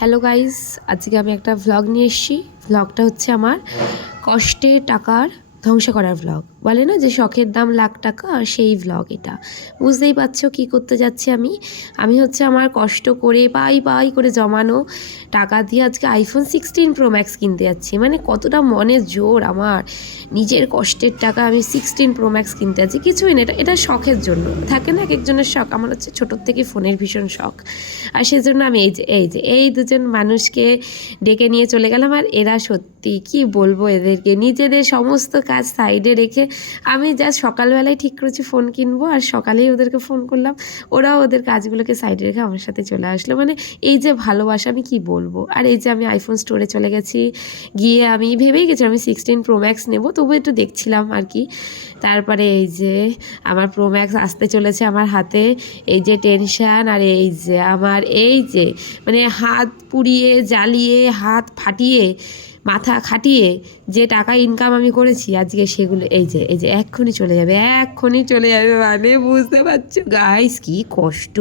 Hello guys আজকে আমি একটা ভ্লগ নিয়ে এসেছি। ভ্লগটা হচ্ছে আমার কষ্টে টাকার ধ্বংস করার ভ্লগ বলে না যে শখের দাম লাখ টাকা সেই ভ্লগ এটা। বুঝতেই পারছ কি করতে যাচ্ছি আমি? আমি হচ্ছে আমার কষ্ট করে পাই পাই করে জমানো টাকা দিয়ে আজকে আইফোন সিক্সটিন প্রো ম্যাক্স কিনতে যাচ্ছি। মানে কতটা মনে জোর আমার। নিজের কষ্টের টাকা আমি সিক্সটিন প্রো ম্যাক্স কিনতে যাচ্ছি। কিছুই না, এটা এটা শখের জন্য। থাকে না এক একজনের শখ, আমার হচ্ছে ছোটোর থেকে ফোনের ভীষণ শখ। আর সেজন্য আমি এই যে এই যে, এই দুজন মানুষকে ডেকে নিয়ে চলে গেলাম। আর এরা সত্যি কি বলব এদেরকে? নিজেদের সমস্ত কাজ সাইডে রেখে আমি জাস্ট সকালবেলায় ঠিক করেছি ফোন কিনবো আর সকালেই ওদেরকে ফোন করলাম। ওরাও ওদের কাজগুলোকে সাইডে রেখে আমার সাথে চলে আসলো। মানে এই যে ভালোবাসা, আমি কি বলব? আর এই যে আমি আইফোন স্টোরে চলে গেছি, গিয়ে আমি ভেবেই গেছি আমি সিক্সটিন প্রো ম্যাক্স নেব তবু একটু দেখছিলাম আর কি। তারপরে এই যে আমার প্রো ম্যাক্স আসতে চলেছে আমার হাতে, এই যে টেনশান আর এই যে আমার, এই যে মানে হাত পুড়িয়ে, জ্বালিয়ে, হাত ফাটিয়ে মাথা খাটিয়ে যে টাকা ইনকাম আমি করেছি, আজকে সেগুলো, এই যে এই যে, এক্ষুনি চলে যাবে, এক্ষুনি চলে যাবে মানে বুঝতে পারছ? গাইস কি কষ্ট।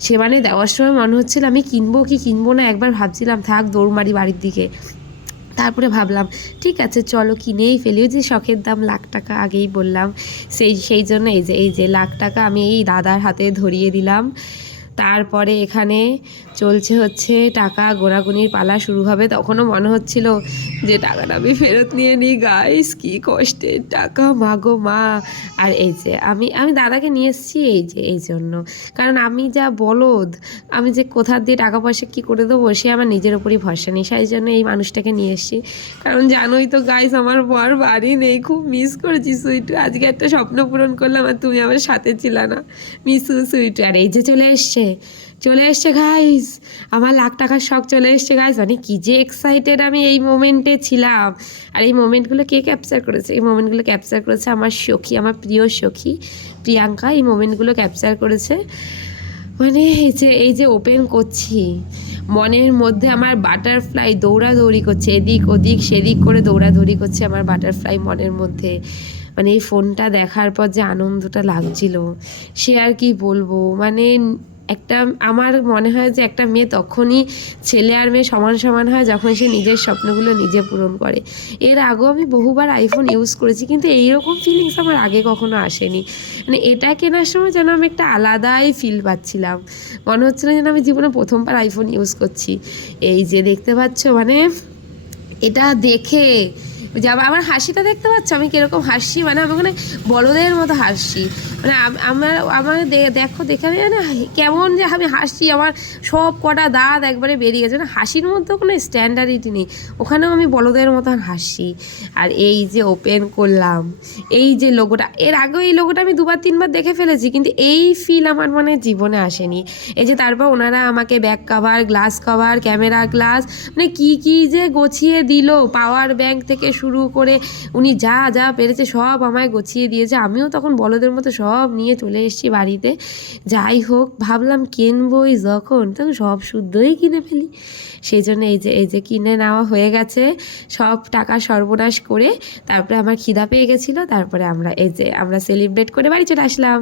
সে মানে দেওয়ার সময় মনে হচ্ছিল আমি কিনবো কি কিনবো না, একবার ভাবছিলাম, থাক, দৌড় মারি বাড়ির দিকে। তারপরে ভাবলাম, ঠিক আছে, চলো কিনেই ফেলি। যে শখের দাম লাখ টাকা আগেই বললাম। সেই সেই জন্য এই যে এই যে লাখ টাকা আমি এই দাদার হাতে ধরিয়ে দিলাম। তারপরে এখানে চলছে হচ্ছে টাকা গোনাগুনির পালা শুরু হবে। তখনও মনে হচ্ছিল যে টাকাটা আমি ফেরত নিয়ে নিই। গাইস কি কষ্টের টাকা মাগো মা। আর এই যে আমি আমি দাদাকে নিয়ে এসেছি এই যে, এই জন্য। কারণ আমি যা বলদ, আমি যে কোথা দিয়ে টাকা পয়সা কী করে দেবো, সে আমার নিজের ওপরই ভরসা নেই। সেই জন্য এই মানুষটাকে নিয়ে এসেছি। কারণ জানোই তো গাইস আমার বর বাড়ি নেই। খুব মিস করেছি সুইটু। আজকে একটা স্বপ্ন পূরণ করলাম আর তুমি আমার সাথে ছিল না। মিসু সুইটু। আর এই যে চলে এসছে। চলে এসছে গাইস আমার লাখ টাকার শখ চলে এসছে গাইস মানে কি যে এক্সাইটেড আমি এই মোমেন্টে ছিলাম। আর এই মোমেন্টগুলো কে ক্যাপচার করেছে? এই মোমেন্টগুলো ক্যাপচার করেছে আমার সখী, আমার প্রিয় সখী, প্রিয়াঙ্কা। এই মোমেন্টগুলো ক্যাপচার করেছে। মানে এই যে এই যে ওপেন করছি, মনের মধ্যে আমার বাটারফ্লাই দৌড়াদৌড়ি করছে। এদিক ওদিক, সেদিক করে দৌড়াদৌড়ি করছে আমার বাটারফ্লাই মনের মধ্যে। মানে এই ফোনটা দেখার পর যে আনন্দটা লাগছিল। সে আর কি বলব? মানে একটা, আমার মনে হয় যে একটা মেয়ে তখনই ছেলে আর মেয়ে সমান সমান হয় যখন সে নিজের স্বপ্নগুলো নিজে পূরণ করে। এর আগেও আমি বহুবার আইফোন ইউজ করেছি কিন্তু এইরকম ফিলিংস আমার আগে কখনো আসেনি। মানে এটা কেনার সময় যেন আমি একটা আলাদাই ফিল পাচ্ছিলাম। মনে হচ্ছিল যেন আমি জীবনে প্রথমবার আইফোন ইউজ করছি। এই যে দেখতে পাচ্ছ মানে এটা দেখে যে আমার হাসিটা দেখতে পাচ্ছ? আমি কীরকম হাসি? মানে আমি ওখানে বড়দের মতো হাসছি মানে আমার আমার দেখো, দেখে আমি না, কেমন যে আমি হাসছি আমার সব কটা দাঁত একবারে বেরিয়ে গেছে। মানে হাসির মধ্যে কোনো স্ট্যান্ডার্ডিটি নেই। ওখানেও আমি বড়দের মতন হাসছি আর এই যে ওপেন করলাম, এই যে লোগোটা এর আগেও এই লোগোটা আমি দুবার, তিনবার দেখে ফেলেছি, কিন্তু এই ফিল আমার মানে জীবনে আসেনি। এই যে তারপর ওনারা আমাকে back cover glass cover camera glass মানে কি কি যে গছিয়ে দিল পাওয়ার ব্যাংক থেকে শুরু করে উনি যা যা পেরেছে সব আমায় গছিয়ে দিয়েছে। আমিও তখন বলদের মতো সব নিয়ে চলে এসেছি বাড়িতে। যাই হোক, ভাবলাম কিনবই যখন। তখন সব শুদ্ধই কিনে ফেলি। সেই জন্য এই যে এই যে কিনে নেওয়া হয়ে গেছে। সব টাকা সর্বনাশ করে তারপরে আমার খিদা পেয়ে গেছিল। তারপরে আমরা এই যে, আমরা সেলিব্রেট করে বাড়ি চলে আসলাম।